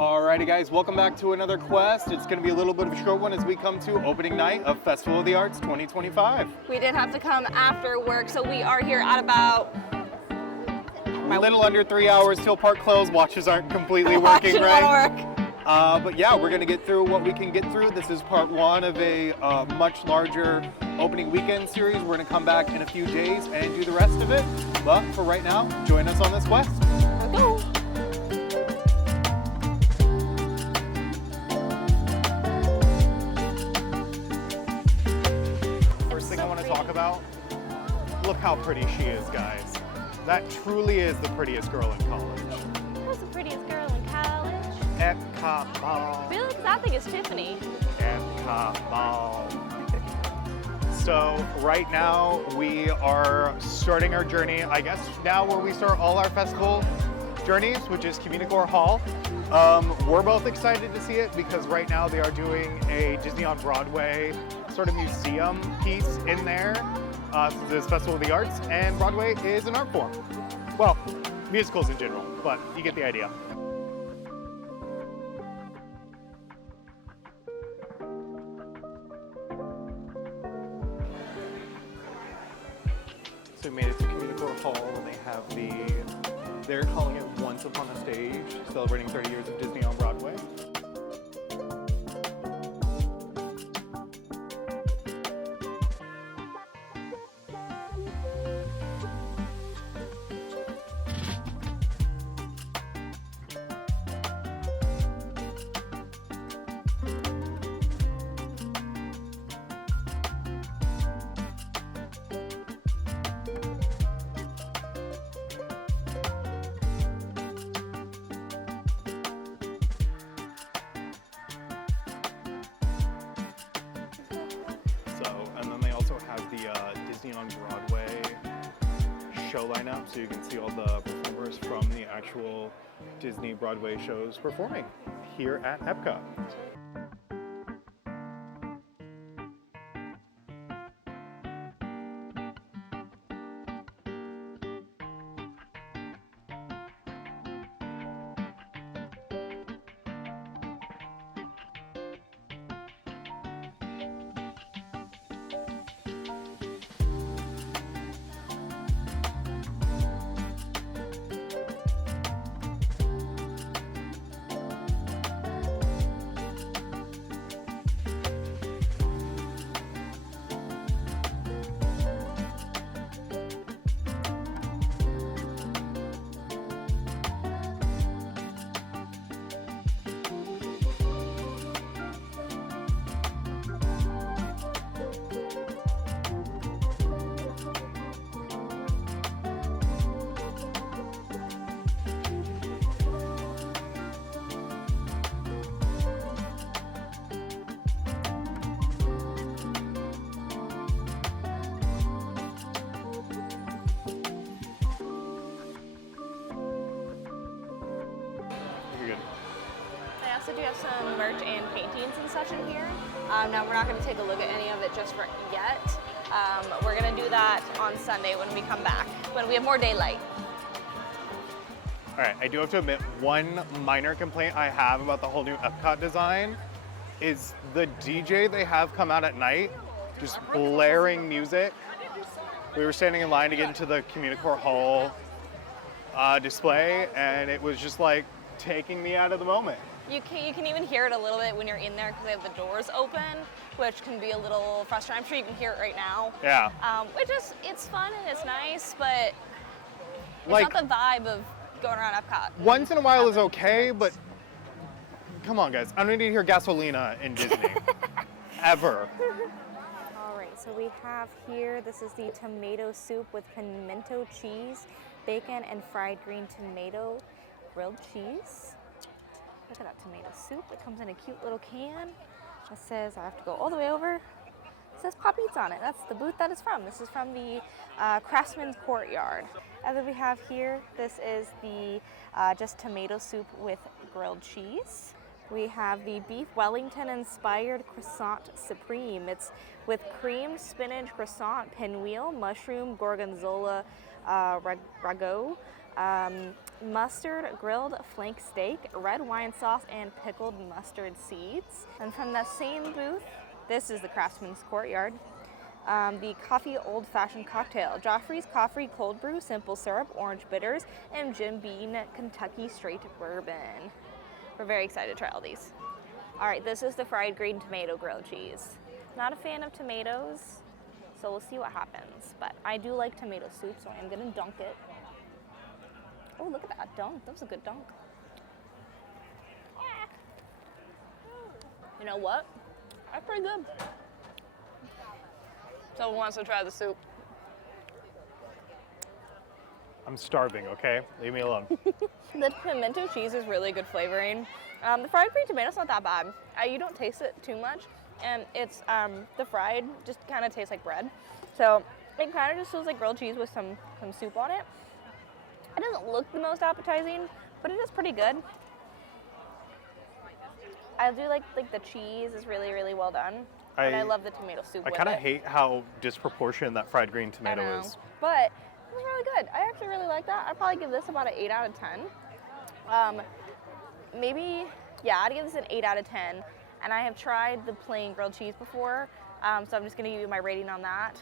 Alrighty guys, welcome back to another quest. It's going to be a little bit of a short one as we come to opening night of Festival of the Arts 2025. We did have to come after work, so we are here at about... A little under 3 hours till park close. Watches aren't completely working, right? But yeah, we're going to get through what we can get through. This is part one of a much larger opening weekend series. We're going to come back in a few days and do the rest of it. But for right now, join us on this quest. Let's go. Talk about. Look how pretty she is, guys. That truly is the prettiest girl in college. Who's the prettiest girl in college? Epcot Ball. Really? Because I think it's Tiffany. Epcot Ball. So right now we are starting our journey, I guess now where we start all our festival journeys, which is Communicore Hall. We're both excited to see it because right now they are doing a Disney on Broadway sort of museum piece in there. This Festival of the Arts, and Broadway is an art form. Well, musicals in general, but you get the idea. So we made it to Communicore Hall, and they have they're calling it Once Upon a Stage, celebrating 30 years of Disney on Broadway. Disney on Broadway show lineup, so you can see all the performers from the actual Disney Broadway shows performing here at Epcot. I also do have some merch and paintings and such in here. Now we're not going to take a look at any of it just for yet. We're going to do that on Sunday when we come back, when we have more daylight. All right, I do have to admit, one minor complaint I have about the whole new Epcot design is the DJ they have come out at night, just blaring music. We were standing in line to get into the Communicore Hall display, and it was just like taking me out of the moment. You can even hear it a little bit when you're in there because they have the doors open, which can be a little frustrating. I'm sure you can hear it right now. Yeah. It's fun and it's nice, but it's like, not the vibe of going around Epcot. Once in a while is okay, but come on, guys. I don't need to hear Gasolina in Disney. Ever. All right, so we have here, this is the tomato soup with pimento cheese, bacon, and fried green tomato, grilled cheese. Look at that tomato soup. It comes in a cute little can. It says, I have to go all the way over. It says Pop Eats on it. That's the booth that it's from. This is from the Craftsman's Courtyard. And then we have here, this is the just tomato soup with grilled cheese. We have the beef Wellington inspired croissant supreme. It's with cream, spinach, croissant, pinwheel, mushroom, gorgonzola, ragout, Mustard grilled flank steak, red wine sauce, and pickled mustard seeds. And from that same booth, this is the Craftsman's Courtyard. The coffee old-fashioned cocktail, Joffrey's Coffee Cold Brew, simple syrup, orange bitters, and Jim Beam Kentucky Straight Bourbon. We're very excited to try all these. All right, this is the fried green tomato grilled cheese. Not a fan of tomatoes, so we'll see what happens. But I do like tomato soup, so I'm gonna dunk it. Oh, look at that dunk. That was a good dunk. You know what? That's pretty good. Someone wants to try the soup. I'm starving, okay? Leave me alone. The pimento cheese is really good flavoring. The fried green tomato's not that bad. You don't taste it too much, and it's the fried just kind of tastes like bread. So it kind of just feels like grilled cheese with some soup on it. It doesn't look the most appetizing, but it is pretty good. I do like the cheese is really, really well done. And I love the tomato soup I with kind of it. hate how disproportionate that fried green tomato I know, is. but it was really good. I actually really like that. I'd probably give this about an 8 out of 10. Maybe, yeah, I'd give this an 8 out of 10. And I have tried the plain grilled cheese before, so I'm just gonna give you my rating on that.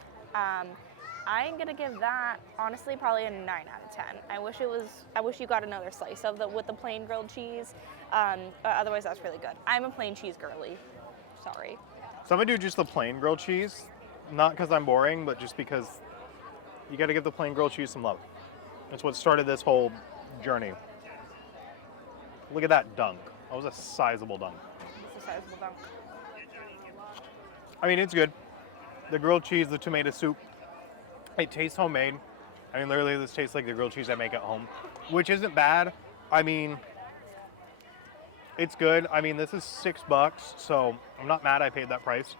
I'm gonna give that, honestly, probably a 9 out of 10. I wish you got another slice of with the plain grilled cheese. Otherwise, that's really good. I'm a plain cheese girly. Sorry. So I'm gonna do just the plain grilled cheese, not because I'm boring, but just because you gotta give the plain grilled cheese some love. That's what started this whole journey. Look at that dunk. That was a sizable dunk. It's a sizable dunk. I mean, it's good. The grilled cheese, the tomato soup, it tastes homemade. I mean, literally, this tastes like the grilled cheese I make at home, which isn't bad. I mean, it's good. I mean, this is $6, so I'm not mad I paid that price.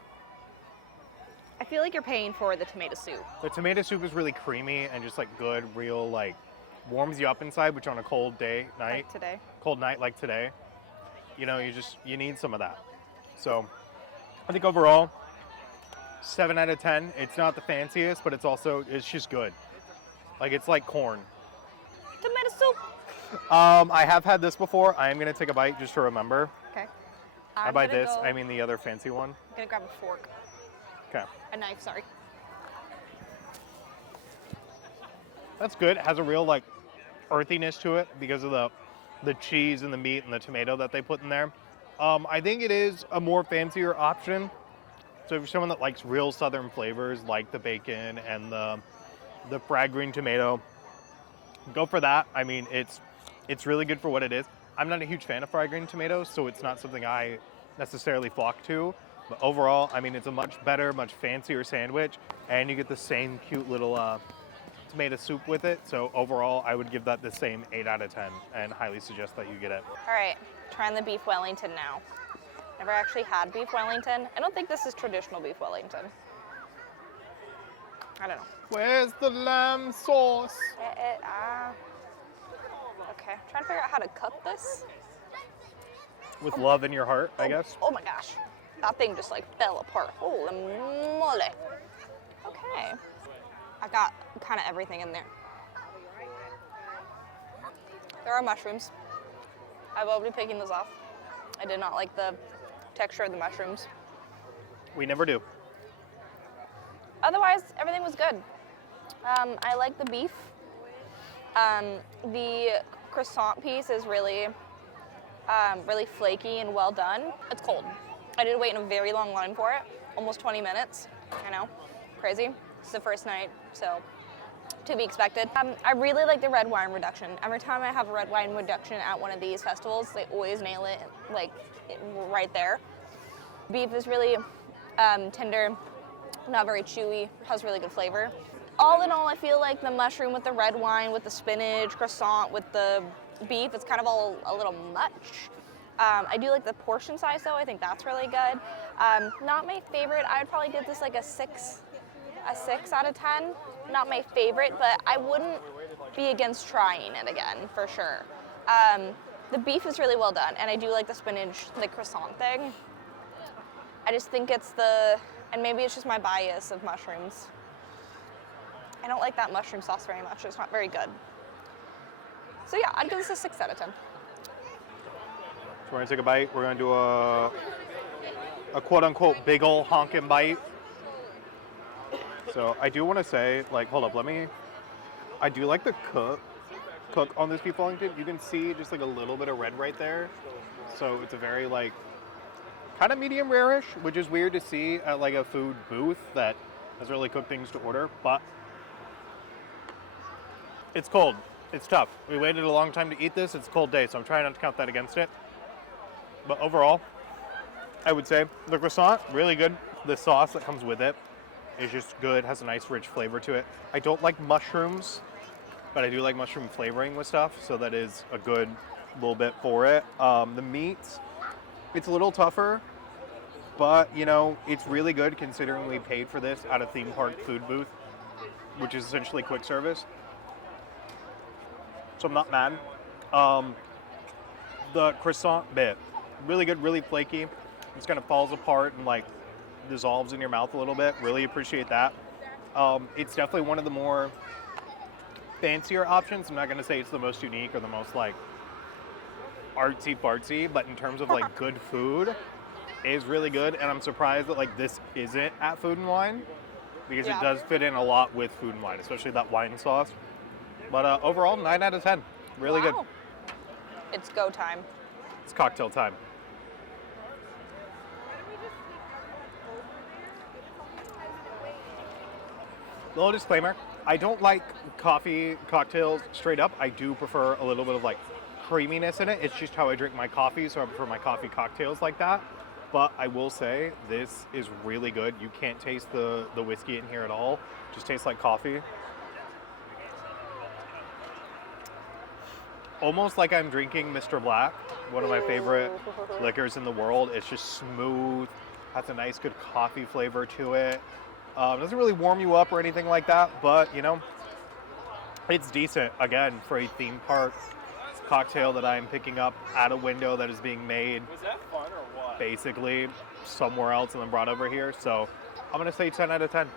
I feel like you're paying for the tomato soup. The tomato soup is really creamy and just like good, real, like warms you up inside, which on a cold night like today, you know, you need some of that. So I think overall, 7 out of 10. It's not the fanciest, but it's just good. Like, it's like corn. Tomato soup. I have had this before. I am gonna take a bite just to remember. Okay. By this, I mean the other fancy one. I'm gonna grab a fork. Okay. A knife, sorry. That's good. It has a real like earthiness to it because of the cheese and the meat and the tomato that they put in there. I think it is a more fancier option. So if you're someone that likes real southern flavors like the bacon and the fried green tomato, go for that. I mean, it's really good for what it is. I'm not a huge fan of fried green tomatoes, so it's not something I necessarily flock to. But overall, I mean, it's a much better, much fancier sandwich, and you get the same cute little tomato soup with it. So overall, I would give that the same 8 out of 10 and highly suggest that you get it. All right, trying the beef Wellington now. Never actually had beef Wellington. I don't think this is traditional beef Wellington. I don't know. Where's the lamb sauce? Okay, trying to figure out how to cook this. With love in your heart, I guess. Oh my gosh. That thing just like fell apart. Holy moly. Okay. I got kind of everything in there. There are mushrooms. I will be picking those off. I did not like the texture of the mushrooms. We never do. Otherwise, everything was good. I like the beef. The croissant piece is really flaky and well done. It's cold. I did wait in a very long line for it, almost 20 minutes. I know, crazy. It's the first night, so to be expected. I really like the red wine reduction. Every time I have a red wine reduction at one of these festivals, they always nail it, like right there. Beef is really tender, not very chewy, has really good flavor. All in all, I feel like the mushroom with the red wine, with the spinach, croissant, with the beef, it's kind of all a little much. I do like the portion size though, I think that's really good. Not my favorite, I would probably give this like a 6 out of 10. Not my favorite, but I wouldn't be against trying it again, for sure. The beef is really well done, and I do like the spinach, the croissant thing. I just think it's and maybe it's just my bias of mushrooms. I don't like that mushroom sauce very much, it's not very good. So yeah, I'd give this a 6 out of 10. So we're gonna take a bite. We're gonna do a quote-unquote big ol' honkin' bite. So I do want to say, like, hold up, I do like the cook on this beef Wellington. You can see just like a little bit of red right there. So it's a very like, kind of medium rare-ish, which is weird to see at like a food booth that has really cooked things to order, but it's cold. It's tough. We waited a long time to eat this. It's a cold day, so I'm trying not to count that against it. But overall, I would say the croissant, really good. The sauce that comes with it is just good, has a nice rich flavor to it. I don't like mushrooms, but I do like mushroom flavoring with stuff, so that is a good little bit for it. The meat, it's a little tougher, but you know, it's really good considering we paid for this at a theme park food booth, which is essentially quick service. So I'm not mad. The croissant bit, really good, really flaky. It just kind of falls apart and like dissolves in your mouth a little bit. Really appreciate that. It's definitely one of the more fancier options. I'm not going to say it's the most unique or the most like artsy fartsy, but in terms of like good food, it is really good. And I'm surprised that like this isn't at Food and Wine, because it does fit in a lot with Food and Wine, especially that wine sauce. But overall, 9 out of 10. Really good. It's go time. It's cocktail time. Little disclaimer, I don't like coffee cocktails straight up. I do prefer a little bit of like creaminess in it. It's just how I drink my coffee, so I prefer my coffee cocktails like that. But I will say, this is really good. You can't taste the whiskey in here at all. It just tastes like coffee. Almost like I'm drinking Mr. Black, one of my favorite liquors in the world. It's just smooth, has a nice good coffee flavor to it. Doesn't really warm you up or anything like that, but you know, it's decent, again, for a theme park cocktail that I'm picking up at a window that is being made basically somewhere else and then brought over here. So I'm gonna say 10 out of 10.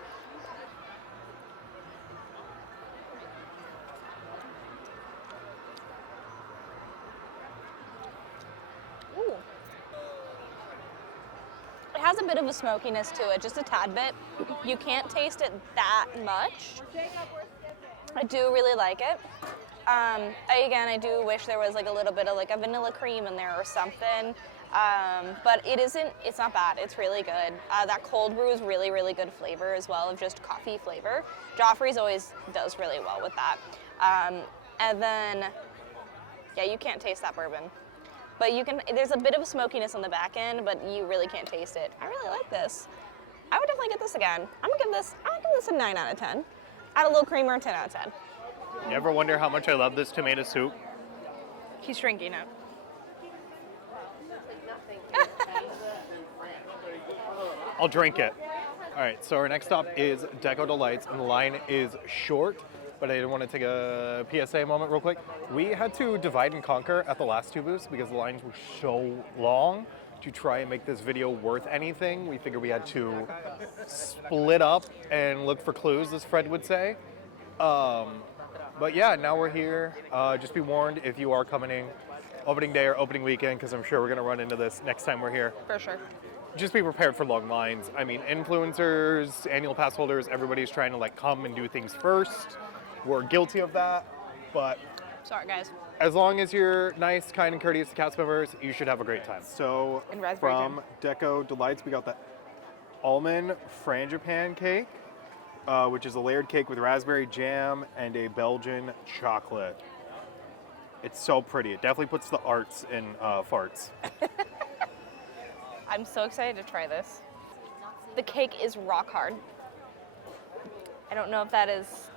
Has a bit of a smokiness to it, just a tad bit. You can't taste it that much. I do really like it. I do wish there was like a little bit of like a vanilla cream in there or something. But it's not bad. It's really good. That cold brew is really, really good flavor as well, of just coffee flavor. Joffrey's always does really well with that. And then, yeah, you can't taste that bourbon. But there's a bit of a smokiness on the back end, but you really can't taste it. I really like this. I would definitely get this again. I'm gonna give this a 9 out of 10. Add a little creamer, 10 out of 10. You ever wonder how much I love this tomato soup? He's shrinking it. I'll drink it. All right, so our next stop is Deco Delights, and the line is short, but I did want to take a PSA moment real quick. We had to divide and conquer at the last two booths because the lines were so long. To try and make this video worth anything, we figured we had to split up and look for clues, as Fred would say. But yeah, now we're here. Just be warned if you are coming in opening day or opening weekend, because I'm sure we're gonna run into this next time we're here. For sure. Just be prepared for long lines. I mean, influencers, annual pass holders, everybody's trying to like come and do things first. We're guilty of that, but sorry guys. As long as you're nice, kind, and courteous to cast members, you should have a great time. So from Deco Delights, we got the almond frangipane cake, which is a layered cake with raspberry jam and a Belgian chocolate. It's so pretty. It definitely puts the arts in farts. I'm so excited to try this. The cake is rock hard. I don't know if that is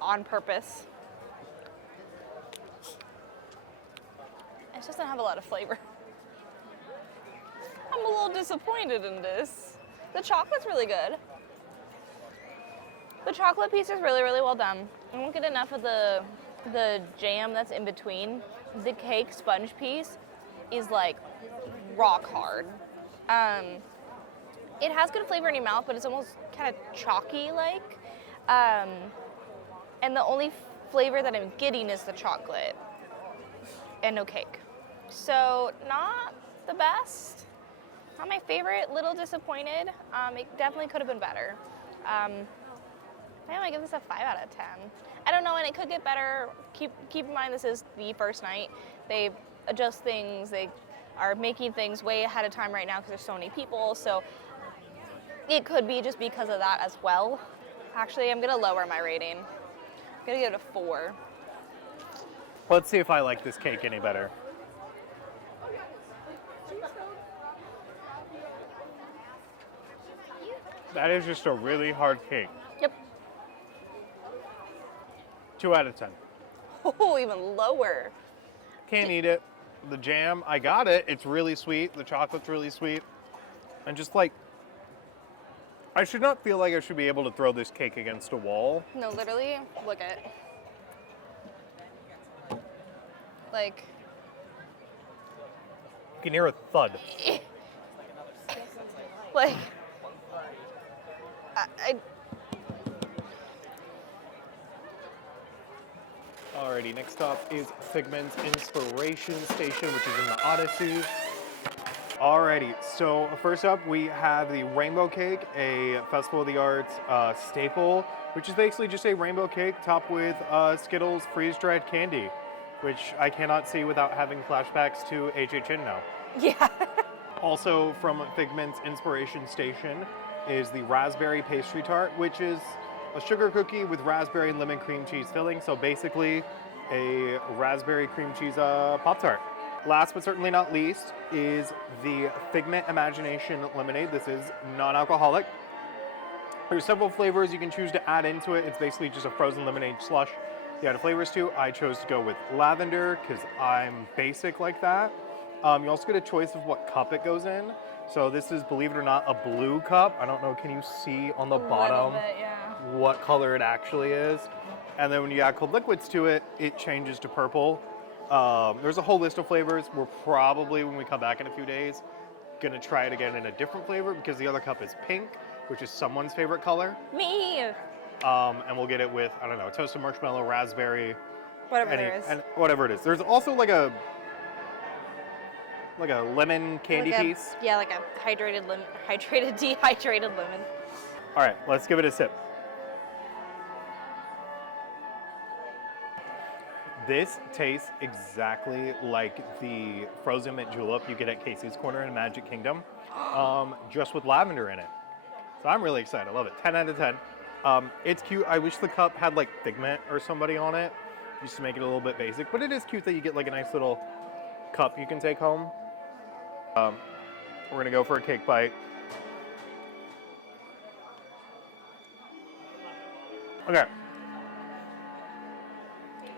on purpose. It doesn't have a lot of flavor. I'm a little disappointed in this. The chocolate's really good. The chocolate piece is really, really well done. I won't get enough of the jam that's in between. The cake sponge piece is like rock hard. It has good flavor in your mouth, but it's almost kind of chalky like. And the only flavor that I'm getting is the chocolate and no cake. So not the best, not my favorite, little disappointed. It definitely could have been better. I'm gonna give this a 5 out of 10. I don't know, and it could get better. Keep in mind this is the first night. They adjust things, they are making things way ahead of time right now because there's so many people, so it could be just because of that as well. Actually, I'm gonna lower my rating. I'm gonna give it a 4. Let's see if I like this cake any better. That is just a really hard cake. Yep. 2 out of 10. Oh, even lower. Can't eat it. The jam, I got it. It's really sweet. The chocolate's really sweet. And just like, I should not feel like I should be able to throw this cake against a wall. No, literally, look at it. Like, You can hear a thud. like, I Alrighty, next up is Figment's Inspiration Station, which is in the Odyssey. Alrighty, so first up we have the Rainbow Cake, a Festival of the Arts staple, which is basically just a rainbow cake topped with Skittles freeze-dried candy, which I cannot see without having flashbacks to HHN now. yeah. Also from Figment's Inspiration Station is the Raspberry Pastry Tart, which is a sugar cookie with raspberry and lemon cream cheese filling, so basically a raspberry cream cheese Pop-Tart. Last but certainly not least is the Figment Imagination Lemonade. This is non-alcoholic. There's several flavors you can choose to add into it. It's basically just a frozen lemonade slush you add flavors to. I chose to go with lavender because I'm basic like that. You also get a choice of what cup it goes in. So this is, believe it or not, a blue cup. I don't know, can you see on the bottom bit, yeah. what color it actually is? And then when you add cold liquids to it, it changes to purple. There's a whole list of flavors. We're probably, when we come back in a few days, gonna try it again in a different flavor because the other cup is pink, which is someone's favorite color. Me. And we'll get it with, I don't know, toasted marshmallow, raspberry, Whatever there is. and whatever it is. There's also like a lemon candy Like a- piece. Yeah, like a dehydrated lemon. All right, let's give it a sip. This tastes exactly like the frozen mint julep you get at Casey's Corner in Magic Kingdom, just with lavender in it. So I'm really excited. I love it. 10 out of 10. It's cute. I wish the cup had like Figment or somebody on it, just to make it a little bit basic. But it is cute that you get like a nice little cup you can take home. We're gonna go for a cake bite. Okay.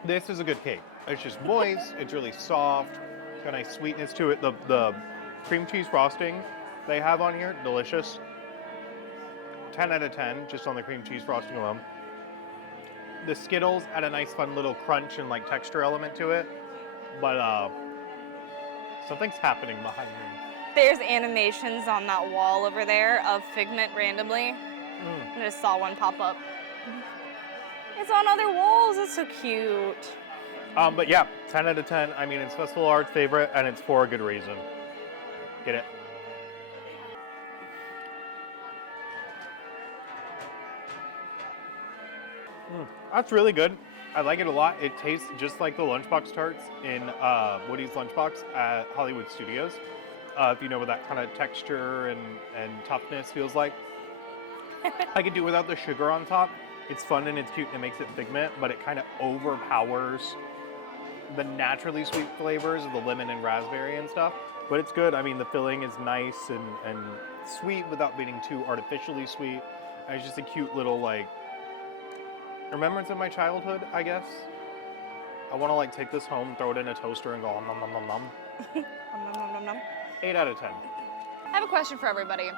This is a good cake. It's just moist, it's really soft, it's got a nice sweetness to it. The cream cheese frosting they have on here, delicious. 10 out of 10, just on the cream cheese frosting alone. The Skittles add a nice fun little crunch and like texture element to it. But something's happening behind me. There's animations on that wall over there of Figment randomly. I just saw one pop up. It's on other walls. It's so cute. But yeah, 10 out of 10. I mean, it's Festival Arts favorite, and it's for a good reason. Get it? That's really good. I like it a lot. It tastes just like the Lunchbox tarts in Woody's Lunchbox at Hollywood Studios. If you know what that kind of texture and toughness feels like. I could do without the sugar on top. It's fun and it's cute and it makes it Figment, but it kind of overpowers the naturally sweet flavors of the lemon and raspberry and stuff. But it's good. I mean, the filling is nice and sweet without being too artificially sweet. And it's just a cute little, like, remembrance of my childhood, I guess. I want to, like, take this home, throw it in a toaster, and go nom nom nom nom. Nom, nom, nom, nom. 8 out of 10. I have a question for everybody.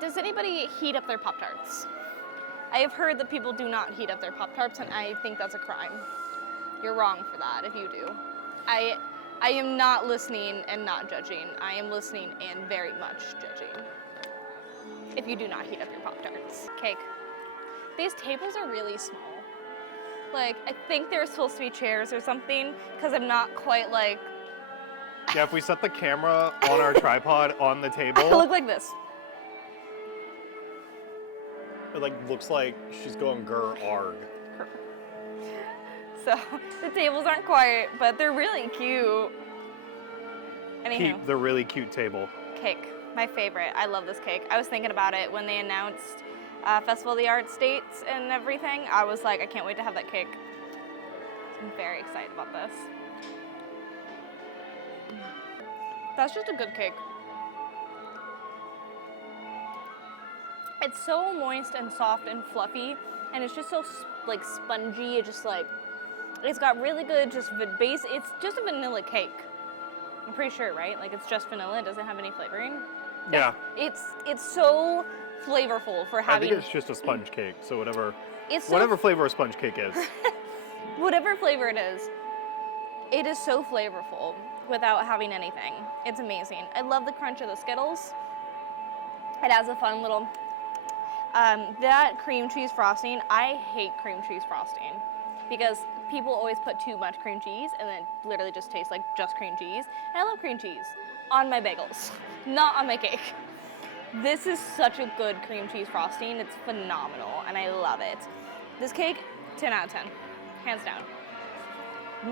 Does anybody heat up their Pop-Tarts? I have heard that people do not heat up their Pop-Tarts, and I think that's a crime. You're wrong for that if you do. I am not listening and not judging. I am listening and very much judging. If you do not heat up your Pop-Tarts. Cake. These tables are really small. Like, I think there's supposed to be chairs or something, because I'm not quite like... Yeah, if we set the camera on our tripod on the table, I look like this. it like looks like she's going grr arg. So, the tables aren't quiet, but they're really cute. Anywho. Keep the really cute table. Cake, my favorite. I love this cake. I was thinking about it when they announced Festival of the Arts dates and everything. I was like, I can't wait to have that cake. I'm very excited about this. That's just a good cake. It's so moist and soft and fluffy, and it's just so like spongy. It's just like, it's got really good just base. It's just a vanilla cake. I'm pretty sure, right? Like it's just vanilla. It doesn't have any flavoring. Yeah. It's so flavorful for having. I think it's just a sponge cake. So whatever So flavor a sponge cake is. whatever flavor it is so flavorful without having anything. It's amazing. I love the crunch of the Skittles. It has a fun little, that cream cheese frosting, I hate cream cheese frosting because people always put too much cream cheese and then it literally just tastes like just cream cheese. And I love cream cheese on my bagels, not on my cake. This is such a good cream cheese frosting. It's phenomenal and I love it. This cake, 10 out of 10, hands down.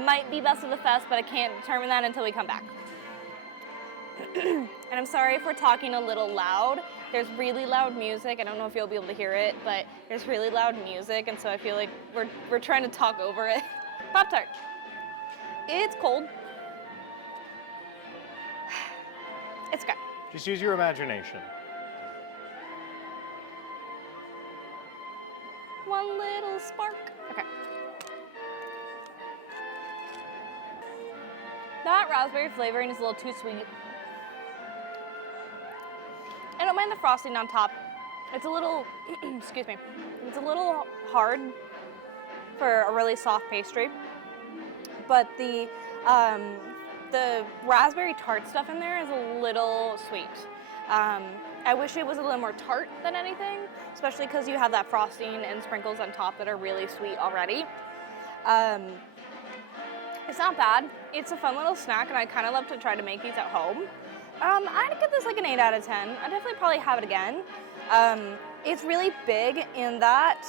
Might be best of the fest, but I can't determine that until we come back. And I'm sorry if we're talking a little loud. There's really loud music. I don't know if you'll be able to hear it, but there's really loud music, and so I feel like we're trying to talk over it. Pop-Tart. It's cold. It's good. Just use your imagination. One little spark. Okay. That raspberry flavoring is a little too sweet. I don't mind the frosting on top. It's a little, excuse me, it's a little hard for a really soft pastry. But the raspberry tart stuff in there is a little sweet. I wish it was a little more tart than anything, especially because you have that frosting and sprinkles on top that are really sweet already. It's not bad. It's a fun little snack, and I kind of love to try to make these at home. I'd give this like an 8 out of 10. I'd definitely probably have it again. It's really big in that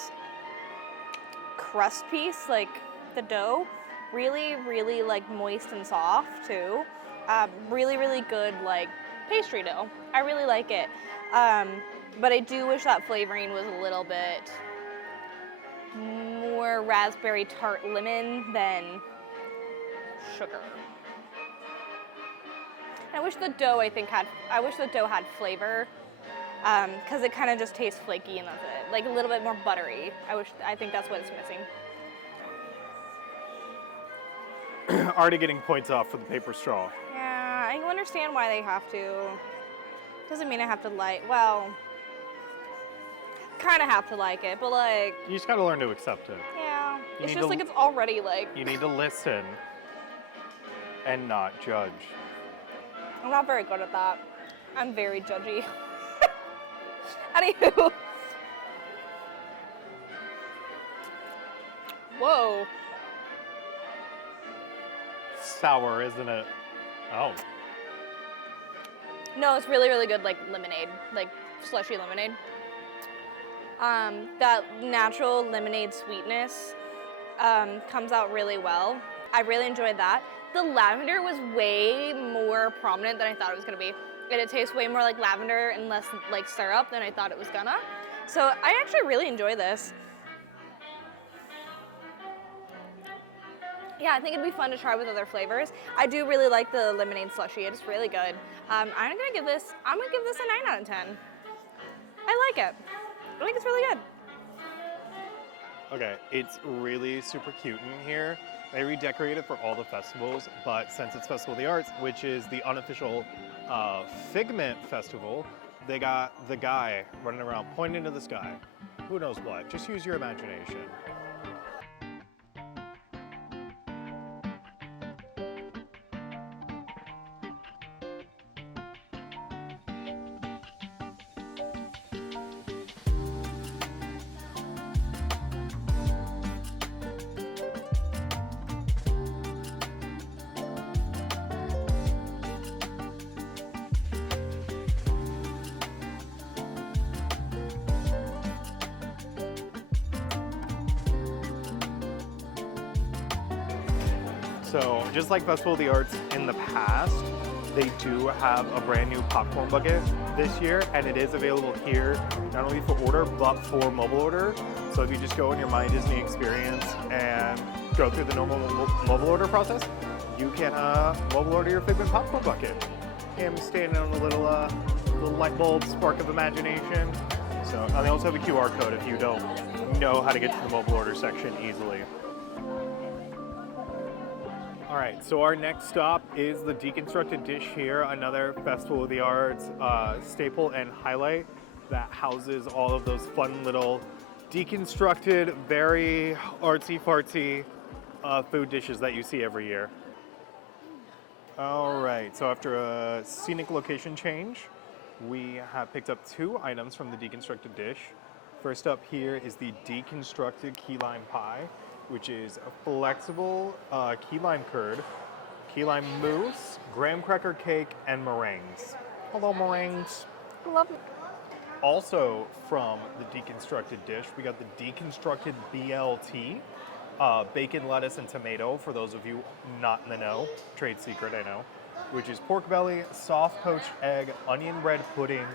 crust piece, like the dough, really, really like moist and soft too. Really, really good like pastry dough. I really like it. But I do wish that flavoring was a little bit more raspberry tart lemon than sugar. I wish the dough had flavor, because it kind of just tastes flaky and that's it. Like a little bit more buttery. I think that's what it's missing. Already getting points off for the paper straw. Yeah, I understand why they have to. Doesn't mean I have to well, kind of have to like it, but like. You just gotta learn to accept it. Yeah, it's just like it's already like. You need to listen and not judge. I'm not very good at that. I'm very judgy. Anywho. Whoa. Sour, isn't it? Oh. No, it's really, really good, like lemonade, like slushy lemonade. That natural lemonade sweetness comes out really well. I really enjoyed that. The lavender was way more prominent than I thought it was gonna be. And it tastes way more like lavender and less like syrup than I thought it was gonna. So I actually really enjoy this. Yeah, I think it'd be fun to try with other flavors. I do really like the lemonade slushy. It's really good. I'm gonna give this a 9 out of 10. I like it. I think it's really good. Okay, it's really super cute in here. They redecorated for all the festivals, but since it's Festival of the Arts, which is the unofficial Figment Festival, they got the guy running around pointing into the sky. Who knows what? Just use your imagination. So just like Festival of the Arts in the past, they do have a brand new popcorn bucket this year, and it is available here, not only for order, but for mobile order. So if you just go in your My Disney experience and go through the normal mobile order process, you can mobile order your Figment popcorn bucket. Him standing on a little light bulb, spark of imagination. So, and they also have a QR code if you don't know how to get to the mobile order section easily. All right, so our next stop is the Deconstructed Dish here, another Festival of the Arts staple and highlight that houses all of those fun little deconstructed, very artsy-fartsy food dishes that you see every year. All right, so after a scenic location change, we have picked up 2 items from the Deconstructed Dish. First up here is the Deconstructed Key Lime Pie, which is a flexible key lime curd, key lime mousse, graham cracker cake, and meringues. Hello, meringues. Love it. Also from the Deconstructed Dish, we got the Deconstructed BLT, bacon, lettuce, and tomato, for those of you not in the know, trade secret I know, which is pork belly, soft poached egg, onion bread pudding,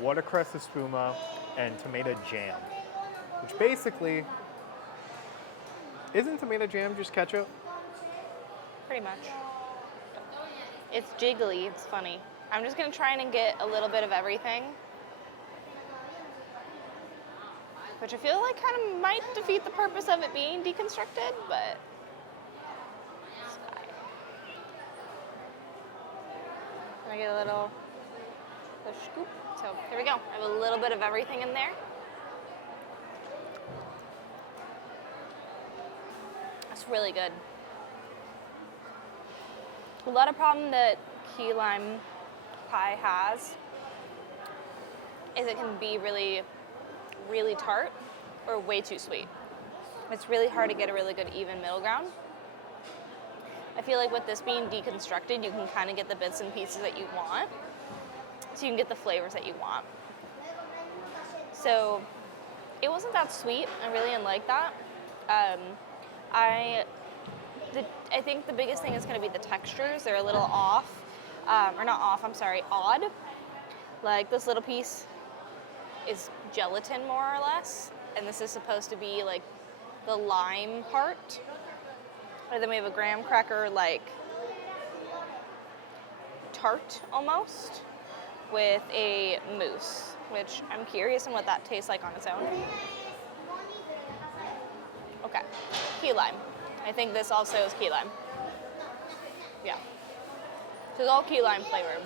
watercress espuma, and tomato jam, which basically, isn't tomato jam just ketchup? Pretty much. It's jiggly, it's funny. I'm just gonna try and get a little bit of everything, which I feel like kind of might defeat the purpose of it being deconstructed, but it's fine. Can I get a little scoop? So here we go. I have a little bit of everything in there. That's really good. A lot of problem that key lime pie has is it can be really, really tart or way too sweet. It's really hard to get a really good even middle ground. I feel like with this being deconstructed, you can kind of get the bits and pieces that you want, so you can get the flavors that you want. So it wasn't that sweet. I really didn't like that. I think the biggest thing is going to be the textures. They're a little off, or not off, I'm sorry, odd. Like this little piece is gelatin more or less, and this is supposed to be like the lime part. And then we have a graham cracker like tart almost with a mousse, which I'm curious on what that tastes like on its own. Okay, key lime. I think this also is key lime. Yeah. So it's all key lime flavored,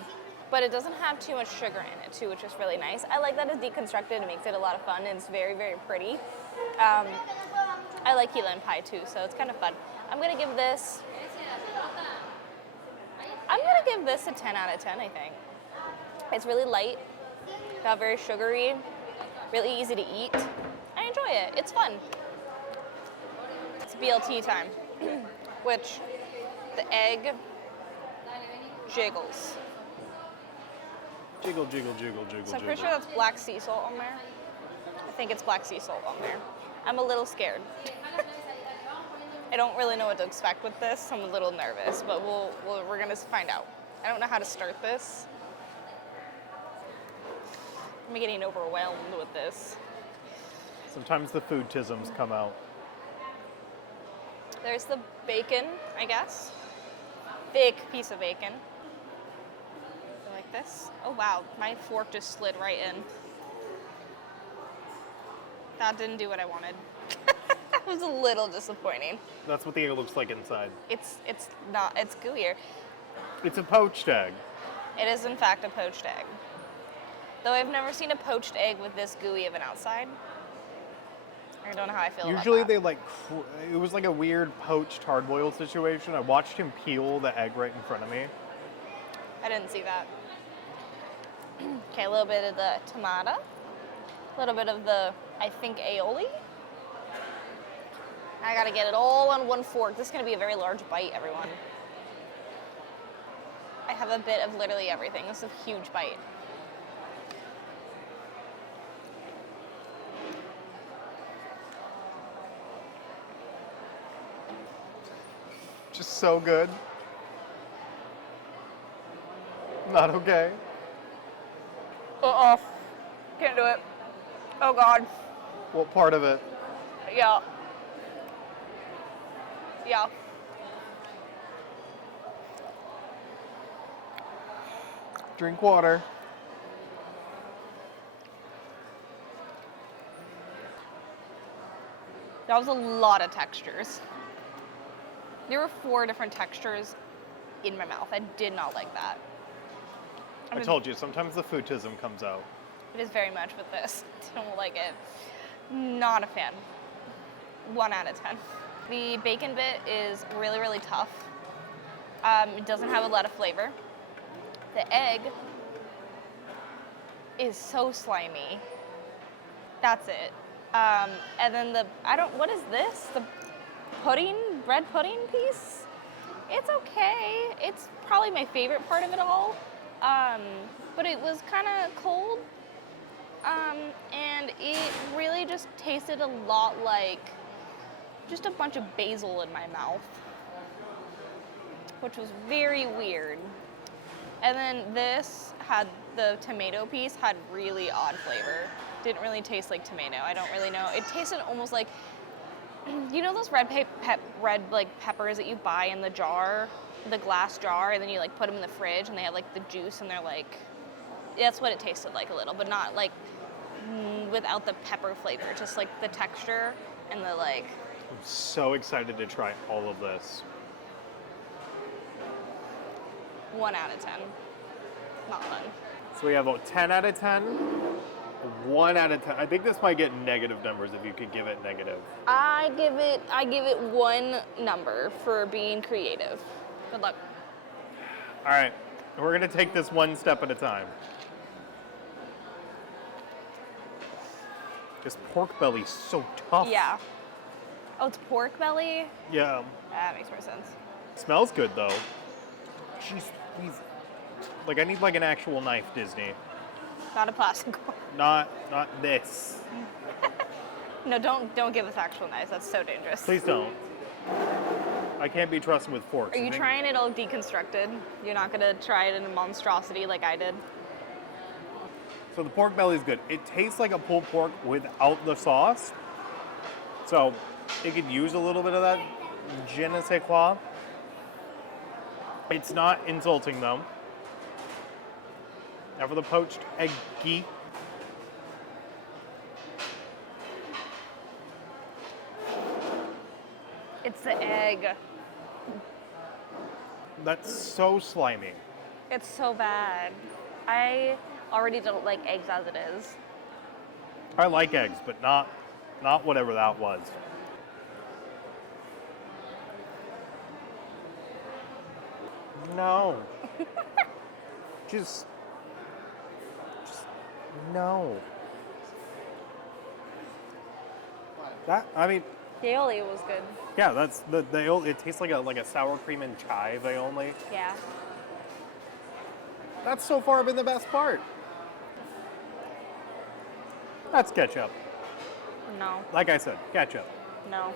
but it doesn't have too much sugar in it too, which is really nice. I like that it's deconstructed. It makes it a lot of fun, and it's very, very pretty. I like key lime pie too, so it's kind of fun. I'm gonna give this a 10 out of 10, I think. It's really light, not very sugary, really easy to eat. I enjoy it, it's fun. It's BLT time, which the egg jiggles. Jiggle, jiggle, jiggle, jiggle, So I'm pretty sure that's black sea salt on there. I think it's black sea salt on there. I'm a little scared. I don't really know what to expect with this. I'm a little nervous, but we're gonna find out. I don't know how to start this. I'm getting overwhelmed with this. Sometimes the food-tisms come out. There's the bacon, I guess. Big piece of bacon. Like this. Oh wow, my fork just slid right in. That didn't do what I wanted. That was a little disappointing. That's what the egg looks like inside. It's not, it's gooier. It's a poached egg. It is in fact a poached egg. Though I've never seen a poached egg with this gooey of an outside. I don't know how I feel Usually about that. it was like a weird poached hard-boiled situation. I watched him peel the egg right in front of me. I didn't see that. Okay, a little bit of the tomato. A little bit of the, I think, aioli. I gotta get it all on one fork. This is gonna be a very large bite, everyone. I have a bit of literally everything. This is a huge bite. Just so good. Not okay. Uh-oh. Can't do it. Oh, God. What part of it? Yeah. Yeah. Drink water. That was a lot of textures. There were 4 different textures in my mouth. I did not like that. I told you, sometimes the footism comes out. It is very much with this. Don't like it. Not a fan. 1 out of 10. The bacon bit is really, really tough. It doesn't have a lot of flavor. The egg is so slimy. That's it. And then what is this? The bread pudding piece? It's okay. It's probably my favorite part of it all. But it was kind of cold. And it really just tasted a lot like just a bunch of basil in my mouth, which was very weird. And then the tomato piece had really odd flavor. Didn't really taste like tomato. I don't really know. It tasted almost like, you know those red peppers that you buy in the jar, the glass jar, and then you like put them in the fridge and they have like the juice and they're like, that's what it tasted like a little, but not like without the pepper flavor, just like the texture and the like. I'm so excited to try all of this. 1 out of 10. Not fun. So we have a 10 out of 10, 1 out of 10. I think this might get negative numbers if you could give it negative. I give it 1 number for being creative. Good luck. All right, we're gonna take this one step at a time. This pork belly's so tough. Yeah. Oh, it's pork belly? Yeah. That makes more sense. Smells good though. Jeez, please. Like I need like an actual knife, Disney. Not a plastic one. Not this. No, don't give us actual knives. That's so dangerous. Please don't. I can't be trusted with forks. Are you trying it all deconstructed? You're not gonna try it in a monstrosity like I did? So the pork belly is good. It tastes like a pulled pork without the sauce. So it could use a little bit of that je ne sais quoi. It's not insulting though. Now for the poached eggy. It's the egg. That's so slimy. It's so bad. I already don't like eggs as it is. I like eggs, but not whatever that was. No. just no. That, I mean, The aioli was good. yeah, that's the aioli. It tastes like a sour cream and chive aioli. Yeah. That's so far been the best part. That's ketchup. No. Like I said, ketchup. No.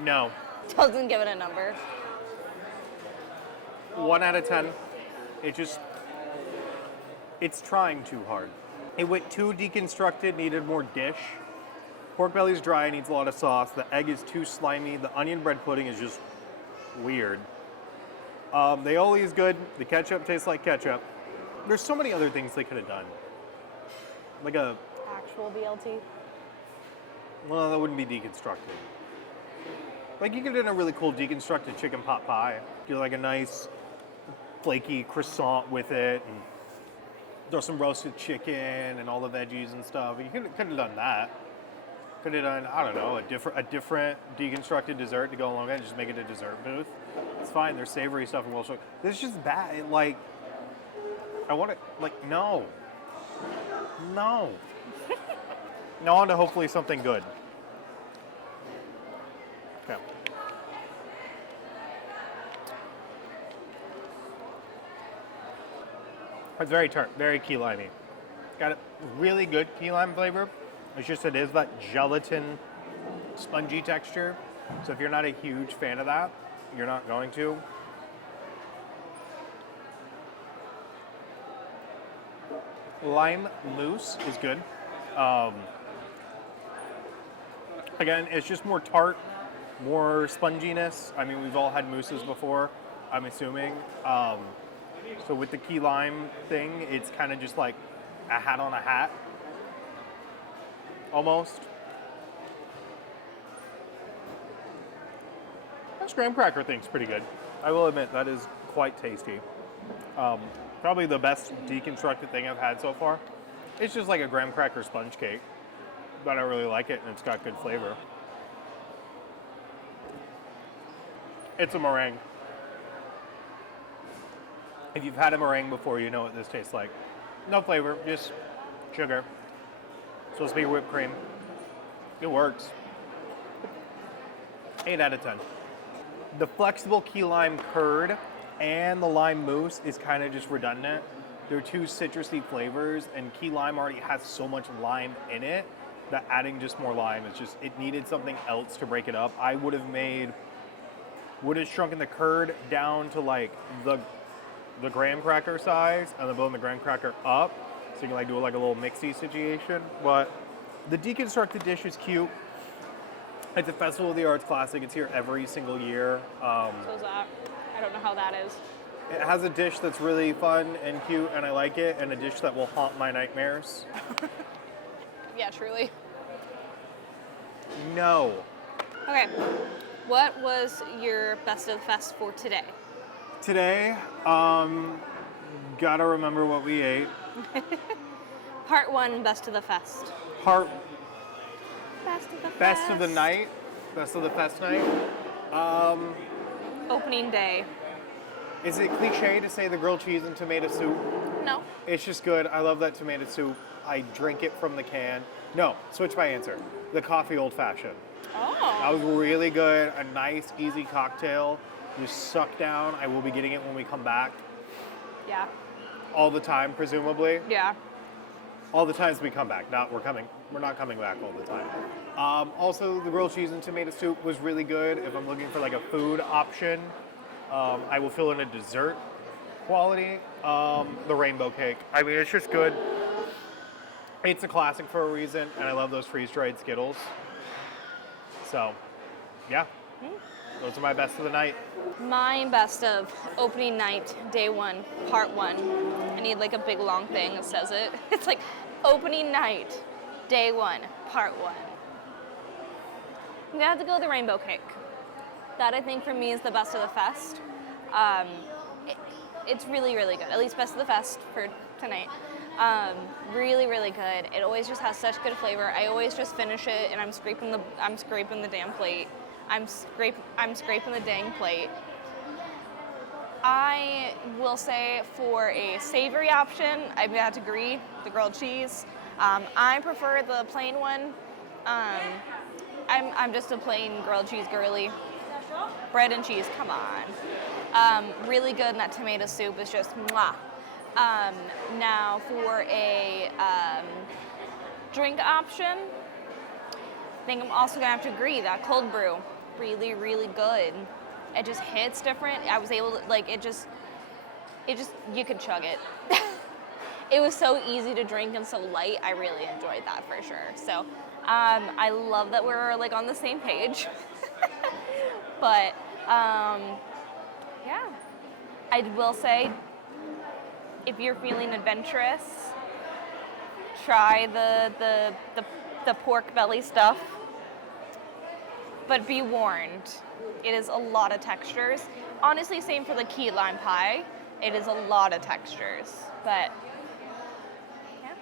No. Doesn't give it a number. 1 out of 10. It's trying too hard. It went too deconstructed, needed more dish. Pork belly's dry, needs a lot of sauce. The egg is too slimy. The onion bread pudding is just weird. The aioli is good. The ketchup tastes like ketchup. There's so many other things they could have done. Like Actual BLT. well, that wouldn't be deconstructed. Like you could have done a really cool deconstructed chicken pot pie. Do like a nice flaky croissant with it and throw some roasted chicken and all the veggies and stuff. You could have done that. Could have done, I don't know, a different deconstructed dessert to go along with it and just make it a dessert booth. It's fine. There's savory stuff in Welsh. This is just bad. I want to, no. No. Now on to hopefully something good. Okay. It's very tart, very key limey. Got a really good key lime flavor. It's just it is that gelatin, spongy texture. So if you're not a huge fan of that, you're not going to. Lime mousse is good. Again, it's just more tart, more sponginess. I mean, we've all had mousses before, I'm assuming. So with the key lime thing, it's kind of just like a hat on a hat, almost. This graham cracker thing's pretty good. I will admit, that is quite tasty. Probably the best deconstructed thing I've had so far. It's just like a graham cracker sponge cake, but I really like it and it's got good flavor. It's a meringue. If you've had a meringue before, you know what this tastes like. No flavor, just sugar. Supposed to be whipped cream. It works. 8 out of 10. The flexible key lime curd and the lime mousse is kind of just redundant. They're two citrusy flavors, and key lime already has so much lime in it that adding just more lime is just, it needed something else to break it up. I would have shrunken the curd down to like the graham cracker size and then blown the graham cracker up so you can like do like a little mixy situation. But the deconstructed dish is cute. It's a Festival of the Arts classic. It's here every single year. So is that. I don't know how that is. It has a dish that's really fun and cute, and I like it, and a dish that will haunt my nightmares. Yeah, truly. No. Okay. What was your best of the fest for today? Today, gotta remember what we ate. Part 1, best of the fest. Best of the night. Best of the fest night. Opening day. Is it cliche to say the grilled cheese and tomato soup? No. It's just good. I love that tomato soup. I drink it from the can. No, switch my answer. The coffee old fashioned. Oh. That was really good. A nice, easy cocktail. Just suck down. I will be getting it when we come back. Yeah. All the time, presumably. Yeah. All the times we come back. We're not coming back all the time. Also, the grilled cheese and tomato soup was really good. If I'm looking for like a food option, I will fill in a dessert quality. The rainbow cake. I mean, it's just good. It's a classic for a reason, and I love those freeze-dried Skittles. So, yeah. Those are my best of the night. My best of opening night, day 1, part 1. I need like a big long thing that says it. It's like opening night, day 1, part 1. I'm gonna have to go with the rainbow cake. That I think for me is the best of the fest. It's really, really good. At least best of the fest for tonight. Really, really good. It always just has such good flavor. I always just finish it and I'm scraping the damn plate. I'm scraping the dang plate. I will say for a savory option, I have to agree, the grilled cheese. I prefer the plain one. I'm just a plain grilled cheese girly. Bread and cheese, come on. Really good, and that tomato soup is just mwah. Now for a drink option, I think I'm also gonna have to agree that cold brew, really, really good. It just hits different. I was able to, like, you could chug it. It was so easy to drink and so light. I really enjoyed that for sure. So I love that we're like on the same page. But yeah, I will say, if you're feeling adventurous, try the pork belly stuff. But be warned, it is a lot of textures. Honestly, same for the key lime pie. It is a lot of textures, but yeah.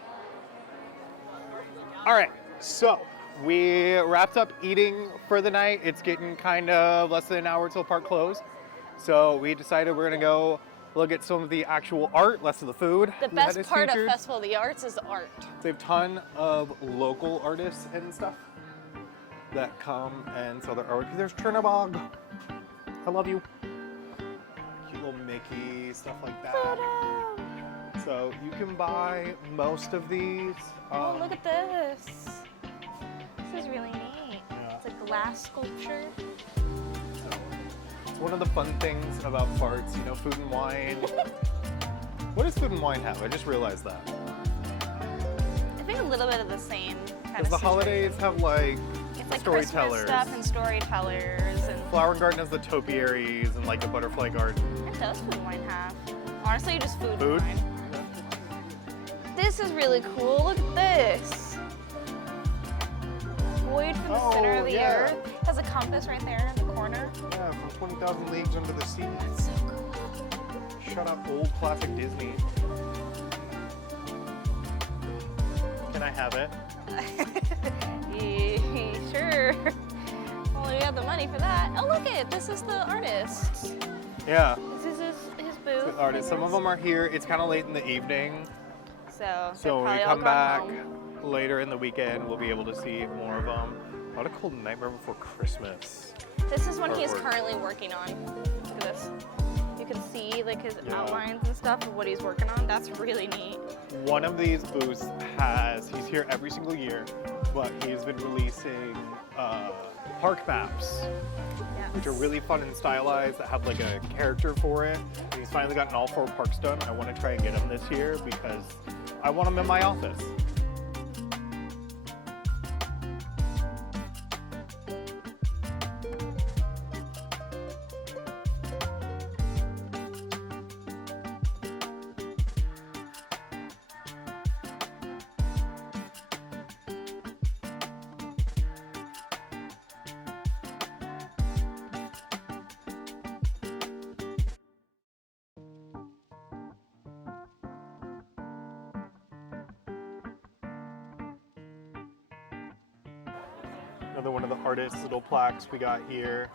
All right, so we wrapped up eating for the night. It's getting kind of less than an hour till park closed. So we decided we're gonna go look at some of the actual art, less of the food. The best part of Festival of the Arts is the art. They have a ton of local artists and stuff that come and sell their art. There's Chernobog. I love you. Cute little Mickey, stuff like that. So you can buy most of these. Oh, look at this. This is really neat. Yeah. It's a glass sculpture. It's one of the fun things about farts, you know, food and wine. What does food and wine have? I just realized that. I think a little bit of the same kind Because of the holidays have like it's like storytellers. Christmas stuff and storytellers and Flower and Garden has the topiaries and like the butterfly garden. what does food and wine have? Honestly, just food, Food? and wine. This is really cool. Look at this. Void from the center of the earth. Has a compass right there in the corner. Yeah, from 20,000 Leagues Under the Sea. That's so cool. Shut up, old classic Disney. Can I have it? Yeah, sure. Well, we have the money for that. Oh, look it. This is the artist. Yeah. This is his booth. Good artists. Some of them are here. It's kind of late in the evening. So So when we they're probably all come gone back home. later in the weekend, we'll be able to see more of them. A lot of cool Nightmare Before Christmas. This is what he is artwork. currently working on. Look at this. You can see like his Yeah. outlines and stuff of what he's working on. That's really neat. One of these booths he's here every single year, but he's been releasing park maps, which are really fun and stylized, that have like a character for it. And he's finally gotten all 4 parks done. I want to try and get them this year because I want them in my office. Another one of the artists' little plaques we got here.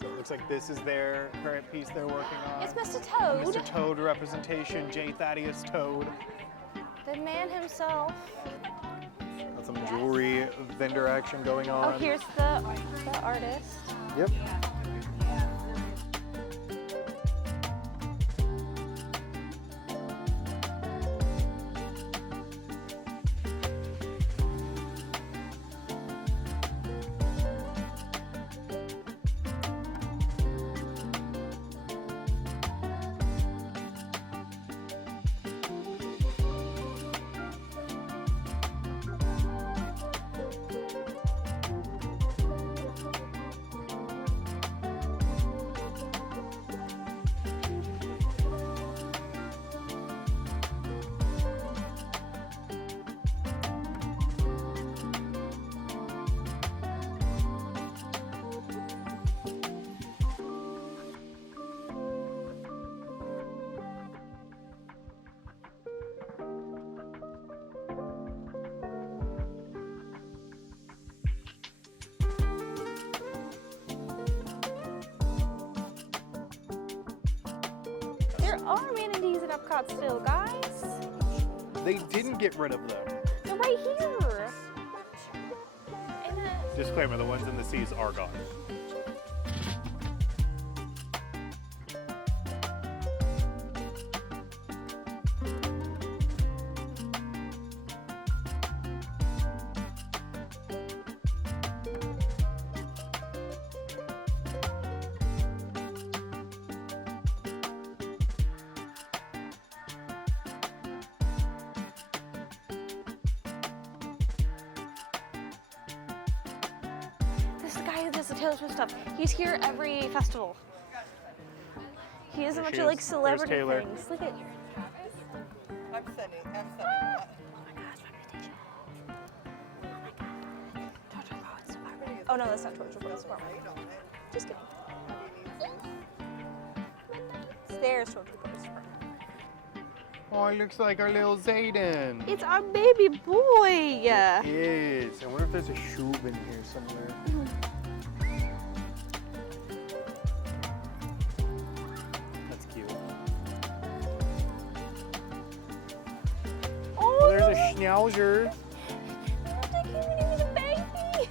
So it looks like this is their current piece they're working on. It's Mr. Toad. Mr. Toad representation, J. Thaddeus Toad. The man himself. Got some jewelry vendor action going on. Oh, here's the artist. Yep. There are manatees at Epcot still, guys. They didn't get rid of them. They're right here. In a Disclaimer, the ones in the seas are gone. This is the guy who does the Taylor Swift stuff. He's here every festival. He has a There bunch she of like is. There's celebrity Taylor. things. Look at. I'm sending. Oh my gosh, representation. Oh my god. Georgia Poets Department. Oh no, that's not Georgia Poets Department. Just kidding. There's Georgia Poets Department. Oh, it looks like our little Zayden. It's our baby boy. It is. I wonder if there's a shoe in here somewhere. That's cute. Oh, There's a schnauzer. look at him when he was a baby.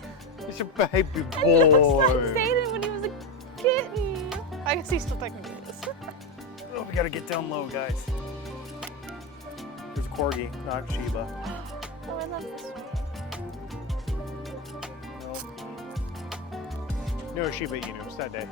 It's a baby And he looks like boy. Zayden when he was a kitten. I guess he still technically is. Oh, we gotta get down low, guys. There's Corgi, not Sheba. Oh, I love this one. No Shiba Inus that day.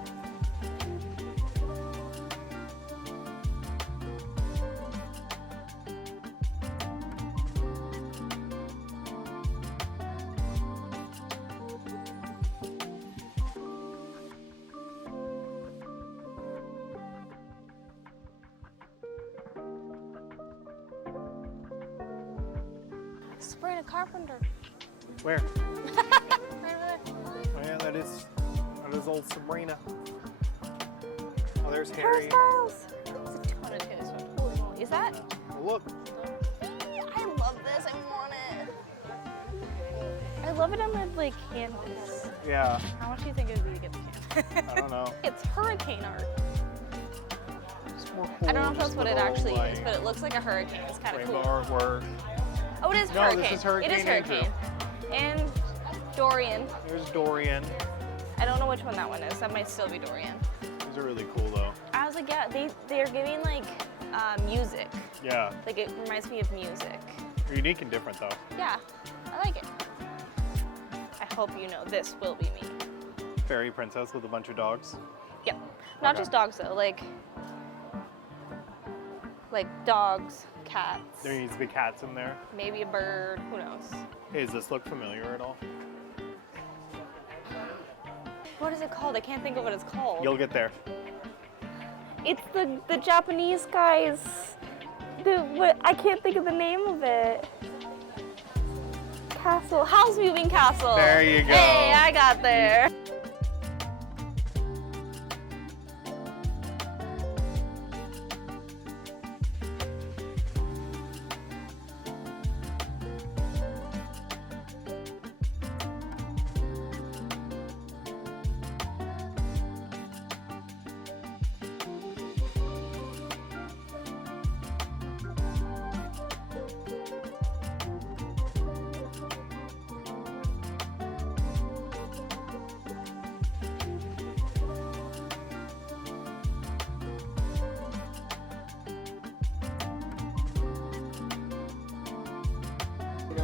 Sabrina Carpenter. Where? Right over there. Oh yeah, that is old Sabrina. Oh, there's Harry. Hairstyles. It's a ton of Taylor Swift. Holy moly. Is that? Oh, look. I love this. I want it. I love it on the like canvas. Yeah. How much do you think it would be to get the canvas? I don't know. It's hurricane art. It's more cool I don't know if that's just what with it all, actually like, is, but it looks like a hurricane. It's kind of rainbow cool. artwork. Oh, it is No, hurricane. this is Hurricane It is Andrew. hurricane. And Dorian. There's Dorian. I don't know which one that one is. That might still be Dorian. These are really cool though. I was like, yeah, they're giving like music. Yeah. Like it reminds me of music. They're unique and different though. Yeah, I like it. I hope you know this will be me. Fairy princess with a bunch of dogs. Yep. Not Okay. just dogs though, like dogs, cats, There needs to be cats in there. maybe a bird, who knows. Hey, does this look familiar at all? What is it called? I can't think of what it's called. You'll get there. It's the Japanese guys. I can't think of the name of it. Castle. House Moving Castle. There you go. Hey, I got there.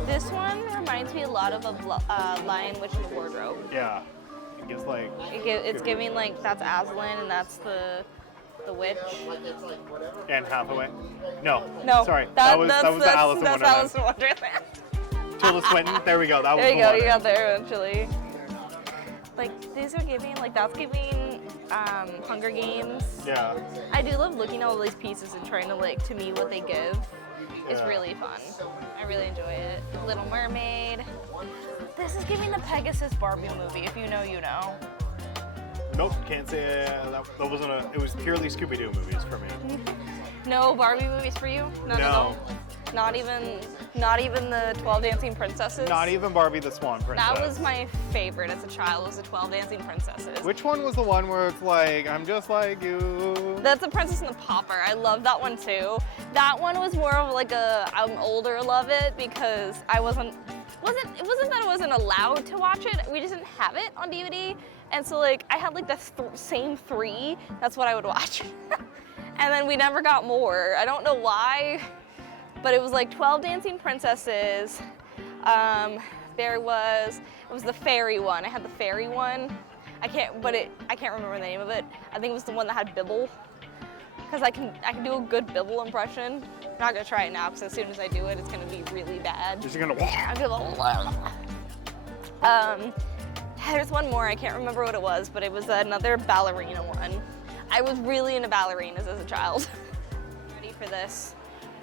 This one reminds me a lot of Lion, Witch, and the Wardrobe. Yeah. It gives like. It's giving like that's Aslan and that's the witch. Anne Hathaway. No. No, Sorry. That was the Alice in That's Wonderland. Alice in Wonderland. Tilda Swinton. There we go. That was There you the go. one. You got there eventually. Like these are giving that's giving Hunger Games. Yeah. I do love looking at all these pieces and trying to like to me what they give. It's Yeah. really fun. I really enjoy it. Little Mermaid. This is giving the Pegasus Barbie movie. If you know, you know. Nope. Can't say that wasn't a. It was purely Scooby-Doo movies for me. No Barbie movies for you? None No. of them? Not even the 12 Dancing Princesses? Not even Barbie the Swan Princess. That was my favorite as a child, was the 12 Dancing Princesses. Which one was the one where it's like, I'm just like you? That's The Princess and the Pauper. I love that one too. That one was more of like I'm older love it because it wasn't that I wasn't allowed to watch it. We just didn't have it on DVD. And so like I had like the same three. That's what I would watch. And then we never got more. I don't know why, but it was like 12 Dancing Princesses. It was the fairy one. I had the fairy one. I can't remember the name of it. I think it was the one that had Bibble. Because I can do a good Bibble impression. I'm not gonna try it now because as soon as I do it, it's gonna be really bad. Is he gonna? I'm gonna there's one more, I can't remember what it was, but it was another ballerina one. I was really into ballerinas as a child. Ready for this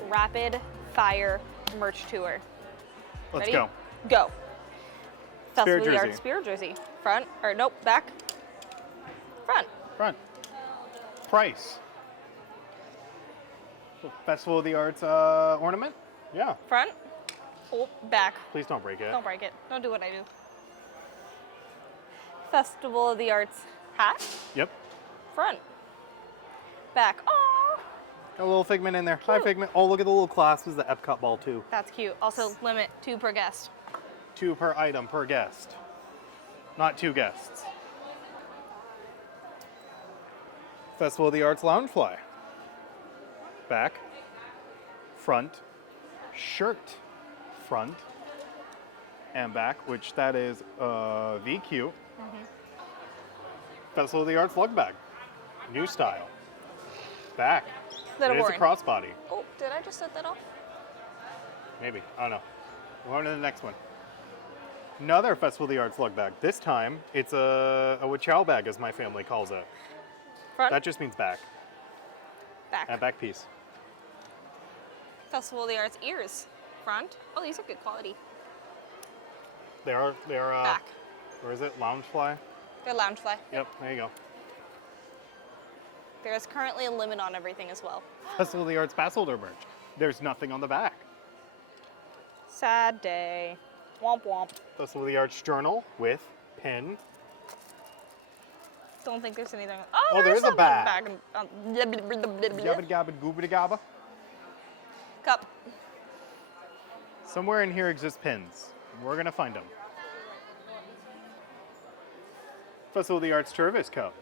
rapid fire merch tour. Let's Ready? go. Go. Festival of the jersey. Arts Spirit jersey. Front, or nope, back. Front. Front. Price. Festival of the Arts ornament? Yeah. Front. Oh, back. Please don't break it. Don't break it. Don't do what I do. Festival of the Arts hat. Yep. Front. Back. Oh, Got a little Figment in there. Hi, Cute. Figment. Oh, look at the little clasp. The Epcot ball, too. that's cute. Also, limit 2 per guest. 2 per item per guest. Not 2 guests. Festival of the Arts Loungefly. Back. Front. Shirt. Front. And back, which that is VQ. Festival of the Arts lug bag. New style. Back. Little It is a boring. crossbody. Oh, did I just set that off? Maybe. I don't know. We're on to the next one. Another Festival of the Arts lug bag. This time, it's a wachow bag, as my family calls it. Front, That just means back. back. A back piece. Festival of the Arts ears. Front. Oh, these are good quality. They are Back. Or is it Loungefly? They're Loungefly. Yep, there you go. There is currently a limit on everything as well. Festival of the Arts pass holder merch. There's nothing on the back. Sad day. Womp womp. Festival of the Arts journal with pin. Don't think there's anything. Oh, there is a something on the bag. Yabba gabba goobity gabba. Cup. Somewhere in here exist pins. We're gonna find them. Festival of the Arts Service Cup.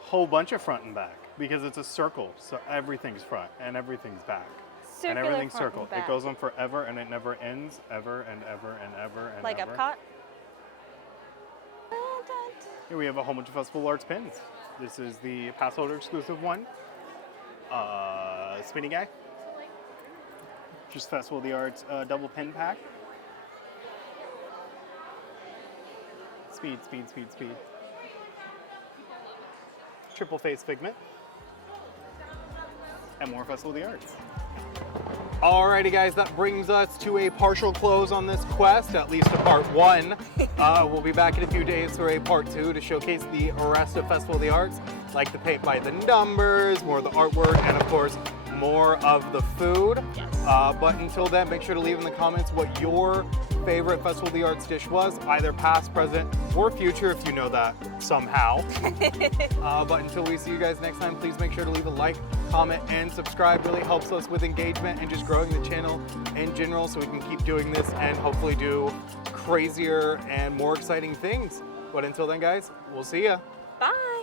Whole bunch of front and back because it's a circle, so everything's front and everything's back. Circular and everything's front circle. and back. It goes on forever and it never ends, ever and ever and ever and Like ever. Epcot. Here we have a whole bunch of Festival Arts pins. This is the pass holder exclusive one. Spinny guy. Just Festival of the Arts double pin pack. Speed, speed, speed, speed. Triple face figment. And more Festival of the Arts. Alrighty guys, that brings us to a partial close on this quest, at least to part one. We'll be back in a few days for a part two to showcase the rest of Festival of the Arts, like the paint by the numbers, more of the artwork, and of course, more of the food. But until then, make sure to leave in the comments what your favorite Festival of the Arts dish was, either past, present, or future if you know that somehow. But until we see you guys next time, please make sure to leave a like, comment, and subscribe. Really helps us with engagement and just growing the channel in general so we can keep doing this and hopefully do crazier and more exciting things. But until then, guys, we'll see ya. Bye.